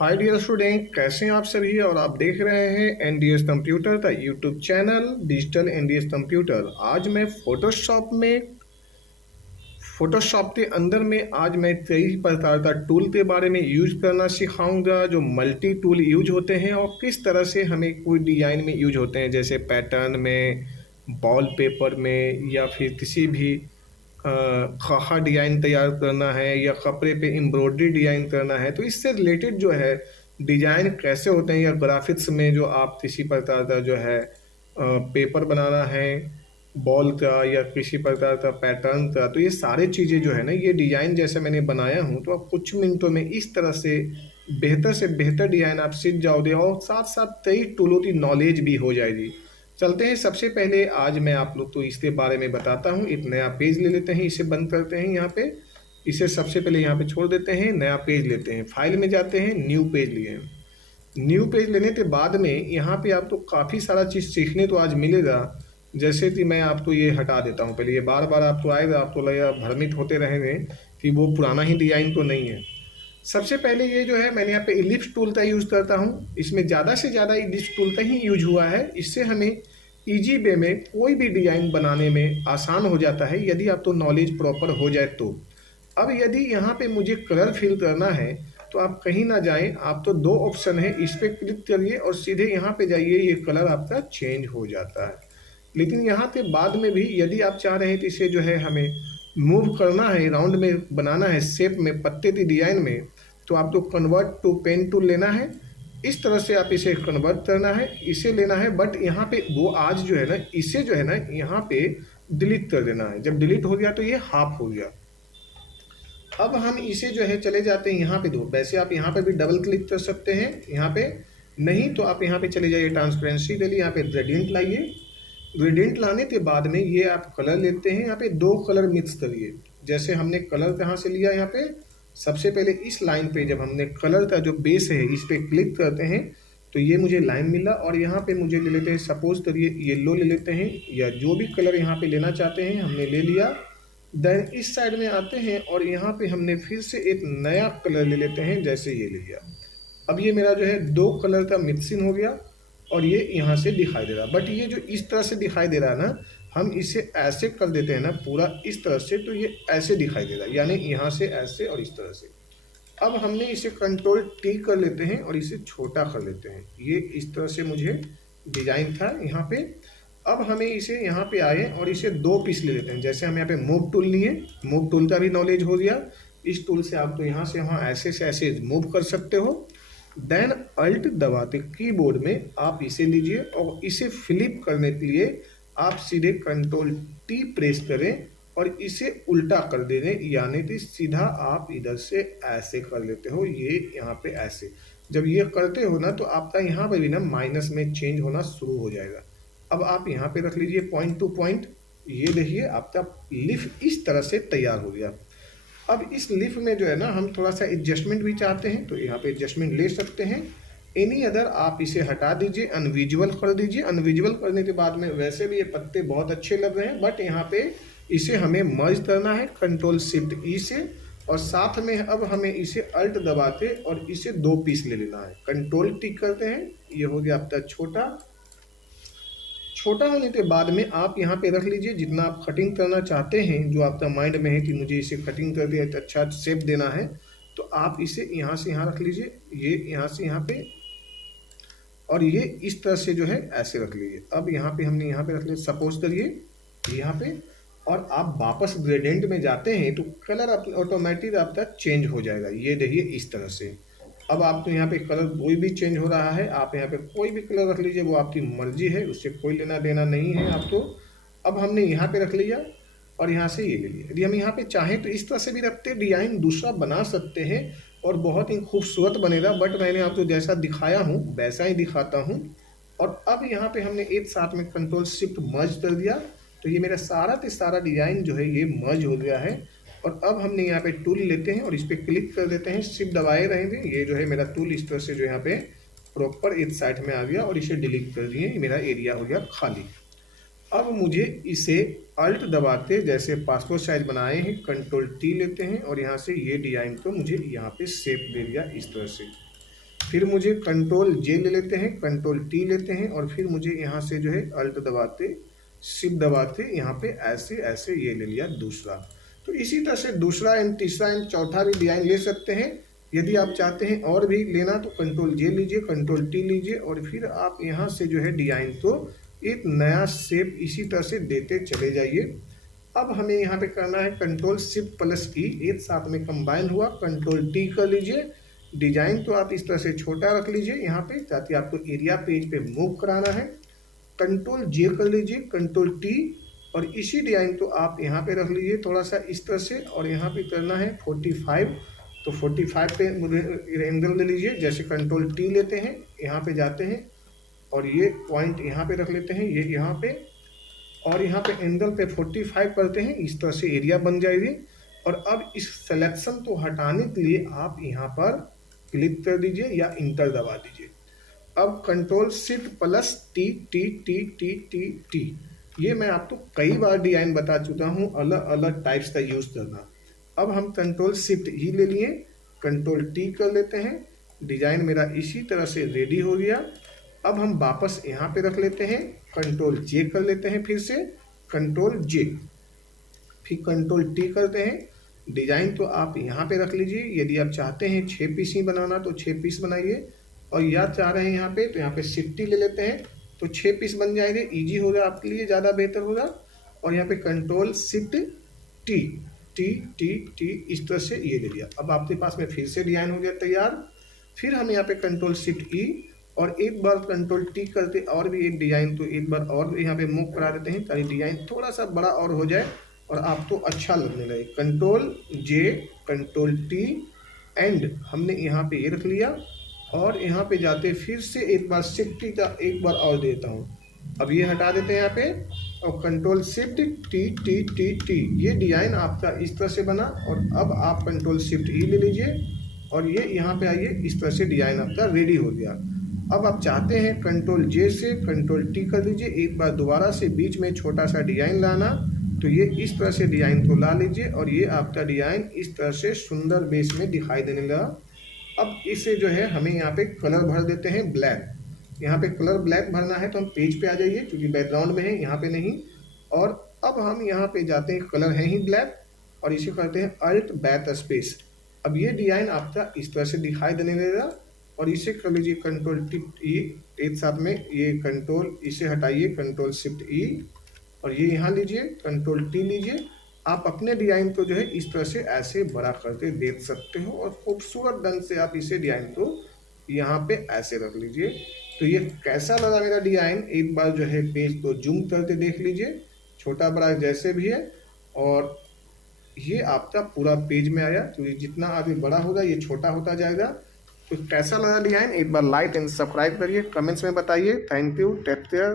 Hi dear student, कैसे हैं आप सभी। और आप देख रहे हैं एनडीएस कंप्यूटर का YouTube channel digital NDS computer. आज मैं फोटोशॉप के अंदर में आज मैं कई प्रकार का टूल के बारे में यूज करना सिखाऊंगा, जो मल्टी टूल यूज होते हैं और किस तरह से हमें कोई डिजाइन में यूज होते हैं, जैसे पैटर्न में, वॉल पेपर में, या फिर किसी भी खाका डिजाइन तैयार करना है या कपड़े पे एम्ब्रॉयडरी डिजाइन करना है। तो इससे रिलेटेड जो है डिजाइन कैसे होते हैं, या ग्राफिक्स में जो आप किसी प्रकार का जो है पेपर बनाना है बॉल का या किसी प्रकार का पैटर्न का, तो ये सारे चीज़ें जो है ना, ये डिजाइन जैसे मैंने बनाया हूँ, तो आप कुछ मिनटों में इस तरह से बेहतर डिजाइन आप सीख जाओगे और साथ साथ कई टूलों की नॉलेज भी हो जाएगी। चलते हैं, सबसे पहले आज मैं आप लोग को इसके बारे में बताता हूँ। एक नया पेज ले लेते हैं, इसे बंद करते हैं यहाँ पे, इसे सबसे पहले यहाँ पे छोड़ देते हैं, नया पेज लेते हैं, फाइल में जाते हैं, न्यू पेज लिए हैं। न्यू पेज लेने के बाद में यहाँ पे आपको काफ़ी सारा चीज़ सीखने तो आज मिलेगा। जैसे कि मैं आपको ये हटा देता हूँ पहले, ये बार बार आपको आएगा, आपको लगेगा भ्रमित होते रहेंगे कि वो पुराना ही डिजाइन तो नहीं है। सबसे पहले ये जो है, मैंने यहाँ पे इलिप्स टूल का यूज़ करता हूँ। इसमें ज़्यादा से ज़्यादा इलिप्स टूल का ही यूज हुआ है। इससे हमें इजी वे में कोई भी डिजाइन बनाने में आसान हो जाता है, यदि आप तो नॉलेज प्रॉपर हो जाए तो। अब यदि यहाँ पे मुझे कलर फिल करना है तो आप कहीं ना जाएं, आप तो दो ऑप्शन है, इस पर क्लिक करिए और सीधे यहाँ पे जाइए, ये कलर आपका चेंज हो जाता है। लेकिन यहाँ के बाद में भी यदि आप चाह रहे हैं तो इसे जो है हमें मूव करना है, राउंड में बनाना है, शेप में, पत्ते की डिजाइन में, तो आपको कन्वर्ट टू पेन टूल लेना है। इस तरह से आप इसे कन्वर्ट करना है, इसे लेना है। बट यहाँ पे वो आज जो है ना, इसे जो है ना यहाँ पे डिलीट कर देना है। जब डिलीट हो गया तो ये हाफ हो गया। अब हम इसे जो है चले जाते हैं यहाँ पे दो, वैसे आप यहाँ पे भी डबल क्लिक कर सकते हैं, यहाँ पे नहीं तो आप यहाँ पे चले जाइए ट्रांसपेरेंसी के लिए, यहाँ पे ग्रेडियंट लाइए। ग्रेडियंट लाने के बाद में ये आप कलर लेते हैं, यहाँ पे दो कलर मिक्स करिए। जैसे हमने कलर कहाँ से लिया, यहाँ पे सबसे पहले इस लाइन पे जब हमने कलर का जो बेस है इस पे क्लिक करते हैं तो ये मुझे लाइन मिला, और यहाँ पे मुझे ले लेते हैं, सपोज करिए येलो ले लेते हैं, या जो भी कलर यहाँ पे लेना चाहते हैं हमने ले लिया। देन इस साइड में आते हैं और यहाँ पे हमने फिर से एक नया कलर ले लेते हैं, जैसे ये ले लिया। अब ये मेरा जो है दो कलर का मिक्सिंग हो गया और ये यहाँ से दिखाई दे रहा। बट ये जो इस तरह से दिखाई दे रहा है ना, हम इसे ऐसे कर देते हैं ना पूरा इस तरह से, तो ये ऐसे दिखाई दे रहा है, यानी यहाँ से ऐसे और इस तरह से। अब हमने इसे कंट्रोल टी कर लेते हैं और इसे छोटा कर लेते हैं। ये इस तरह से मुझे डिजाइन था यहाँ पे। अब हमें इसे यहाँ पे आए और इसे दो पीस ले लेते हैं। जैसे हम यहाँ पे मूव टूल लिए, मूव टूल का भी नॉलेज हो गया। इस टूल से आप तो यहाँ से वहाँ ऐसे से ऐसे मूव कर सकते हो। देन अल्ट दबाते कीबोर्ड में आप इसे लीजिए और इसे फ्लिप करने के लिए आप सीधे कंट्रोल टी प्रेस करें और इसे उल्टा कर दे दें, यानी कि सीधा आप इधर से ऐसे कर लेते हो, ये यहाँ पे ऐसे। जब ये करते हो ना तो आपका यहाँ पे भी ना माइनस में चेंज होना शुरू हो जाएगा। अब आप यहाँ पे रख लीजिए पॉइंट टू पॉइंट, ये देखिए आपका लिफ इस तरह से तैयार हो गया। अब इस लिफ में जो है ना, हम थोड़ा सा एडजस्टमेंट भी चाहते हैं तो यहाँ पे एडजस्टमेंट ले सकते हैं। एनी अदर आप इसे हटा दीजिए, अनविजुअल कर दीजिए। अनविजुअल करने के बाद में वैसे भी ये पत्ते बहुत अच्छे लग रहे हैं, बट यहाँ पे इसे हमें मर्ज करना है कंट्रोल शिफ्ट ई से, और साथ में अब हमें इसे अल्ट दबाते और इसे दो पीस ले लेना है। कंट्रोल टिक करते हैं, ये हो गया आपका छोटा। छोटा होने के बाद में आप यहाँ पे रख लीजिए जितना आप कटिंग करना चाहते हैं, जो आपका माइंड में है कि मुझे इसे कटिंग कर दिया अच्छा शेप देना है, तो आप इसे यहाँ से यहाँ रख लीजिए, ये यहाँ से यहाँ पे, और ये इस तरह से जो है ऐसे रख लीजिए। अब यहाँ पे हमने यहाँ पे रख लिया, सपोज करिए यहाँ पे, और आप वापस ग्रेडियंट में जाते हैं तो कलर ऑटोमेटिक आपका चेंज हो जाएगा। ये देखिए इस तरह से। अब आपको यहाँ पे कलर कोई भी चेंज हो रहा है, आप यहाँ पे कोई भी कलर रख लीजिए, वो आपकी मर्जी है, उससे कोई लेना देना नहीं है आपको। अब हमने यहाँ पे रख लिया और यहाँ से ये ले लिया। यदि हम यहाँ पे चाहें तो इस तरह से भी रखते डिजाइन दूसरा बना सकते हैं और बहुत ही खूबसूरत बनेगा, बट मैंने आपको जैसा दिखाया हूँ वैसा ही दिखाता हूँ। और अब यहाँ पे हमने एक साथ में कंट्रोल शिफ्ट मर्ज कर दिया, तो ये मेरा सारा के सारा डिजाइन जो है ये मर्ज हो गया है। और अब हमने यहाँ पे टूल लेते हैं और इस पर क्लिक कर देते हैं, शिफ्ट दबाए रहेंगे। ये जो है मेरा टूल इस तरह से जो यहाँ पे प्रॉपर एक साइड में आ गया और इसे डिलीट कर दिए, मेरा एरिया हो गया खाली। अब मुझे इसे अल्ट दबाते, जैसे पासपोर्ट साइज बनाए हैं, कंट्रोल टी लेते हैं और यहाँ से ये डिजाइन को मुझे यहाँ पे शेप दे दिया इस तरह से। फिर मुझे कंट्रोल जे ले लेते हैं, कंट्रोल टी लेते हैं और फिर मुझे यहाँ से जो है अल्ट दबाते, शिफ्ट दबाते यहाँ पे ऐसे ऐसे ये ले लिया दूसरा। तो इसी तरह से दूसरा एंड तीसरा एंड चौथा भी डिजाइन ले सकते हैं। यदि आप चाहते हैं और भी लेना तो कंट्रोल जे लीजिए, कंट्रोल टी लीजिए और फिर आप यहाँ से जो है डिजाइन को एक नया शेप इसी तरह से देते चले जाइए। अब हमें यहाँ पे करना है कंट्रोल शिफ्ट प्लस ई, एक साथ में कंबाइन हुआ, कंट्रोल टी कर लीजिए। डिजाइन तो आप इस तरह से छोटा रख लीजिए यहाँ पे, ताकि आपको एरिया पेज पे मूव कराना है। कंट्रोल जे कर लीजिए, कंट्रोल टी और इसी डिजाइन को आप यहाँ पे रख लीजिए थोड़ा सा इस तरह से और यहाँ पे करना है 45। तो 45 पे एंगल ले लीजिए, जैसे कंट्रोल टी लेते हैं, यहाँ पे जाते हैं और ये पॉइंट यहाँ पे रख लेते हैं, ये यहाँ पे, और यहाँ पे एंगल पे 45 करते हैं, इस तरह से एरिया बन जाएगी। और अब इस सिलेक्शन को हटाने के लिए आप यहाँ पर क्लिक कर दीजिए या इंटर दबा दीजिए। अब control shift plus T T T T T T, ये मैं आपको कई बार डिजाइन बता चुका हूँ अलग अलग टाइप्स का यूज करना। अब हम कंट्रोल शिफ्ट ई ले लिए, कंट्रोल टी कर लेते हैं, डिजाइन मेरा इसी तरह से रेडी हो गया। अब हम वापस यहाँ पे रख लेते हैं, कंट्रोल जे कर लेते हैं, फिर से कंट्रोल जे, फिर कंट्रोल टी करते हैं। डिजाइन तो आप यहाँ पे रख लीजिए, यदि आप चाहते हैं 6 पीस ही बनाना तो 6 पीस बनाइए, और या चाह रहे हैं यहाँ पे तो यहाँ पे शिफ्ट टी ले लेते हैं तो 6 पीस बन जाएंगे, इजी होगा आपके लिए, ज़्यादा बेहतर होगा। और यहाँ पे control shift T T T T इस तरह से ये ले लिया। अब आपके पास में फिर से डिजाइन हो गया तैयार। फिर हम यहाँ पे कंट्रोल शिफ्ट ई और एक बार कंट्रोल टी करते और भी एक डिजाइन तो एक बार और यहाँ पे मूव करा देते हैं, ताकि डिजाइन थोड़ा सा बड़ा और हो जाए और आपको अच्छा लगने लगे। Control J, control T and हमने यहाँ पे ये रख लिया और यहाँ पे जाते फिर से एक बार शिफ्ट टी का एक बार और देता हूँ। अब ये हटा देते हैं यहाँ पे और control shift T T T T, ये डिजाइन आपका इस तरह से बना। और अब आप कंट्रोल शिफ्ट ई ले लीजिए और ये यहाँ पे आइए, इस तरह से डिजाइन आपका रेडी हो गया। अब आप चाहते हैं कंट्रोल जे से कंट्रोल टी कर दीजिए, एक बार दोबारा से बीच में छोटा सा डिजाइन लाना, तो ये इस तरह से डिजाइन को ला लीजिए और ये आपका डिजाइन इस तरह से सुंदर बेस में दिखाई देने लगा। अब इसे जो है हमें यहाँ पे कलर भर देते हैं ब्लैक। यहाँ पे कलर ब्लैक भरना है तो हम पेज पे आ जाइए, क्योंकि बैकग्राउंड में है, यहाँ पे नहीं। और अब हम यहाँ पे जाते हैं, कलर है ही ब्लैक, और इसे करते हैं अल्ट बैक स्पेस। अब ये डिजाइन आपका इस तरह से दिखाई देने लगेगा और इसे कर लीजिए कंट्रोल टिप ई, एक साथ में ये कंट्रोल, इसे हटाइए कंट्रोल शिफ्ट ई और ये यहाँ लीजिए कंट्रोल टी लीजिए। आप अपने डिजाइन को जो है इस तरह से ऐसे बड़ा करके देख सकते हो और खूबसूरत ढंग से आप इसे डिजाइन को यहाँ पे ऐसे रख लीजिए। तो ये कैसा लगा मेरा डिजाइन, एक बार जो है पेज को जूम करके देख लीजिए, छोटा बड़ा जैसे भी है। और ये आपका पूरा पेज में आया, क्योंकि जितना आगे बड़ा होगा ये छोटा होता जाएगा। तो कैसा लगा डिजाइन, एक बार लाइक एंड सब्सक्राइब करिए, कमेंट्स में बताइए। Thank you, take care.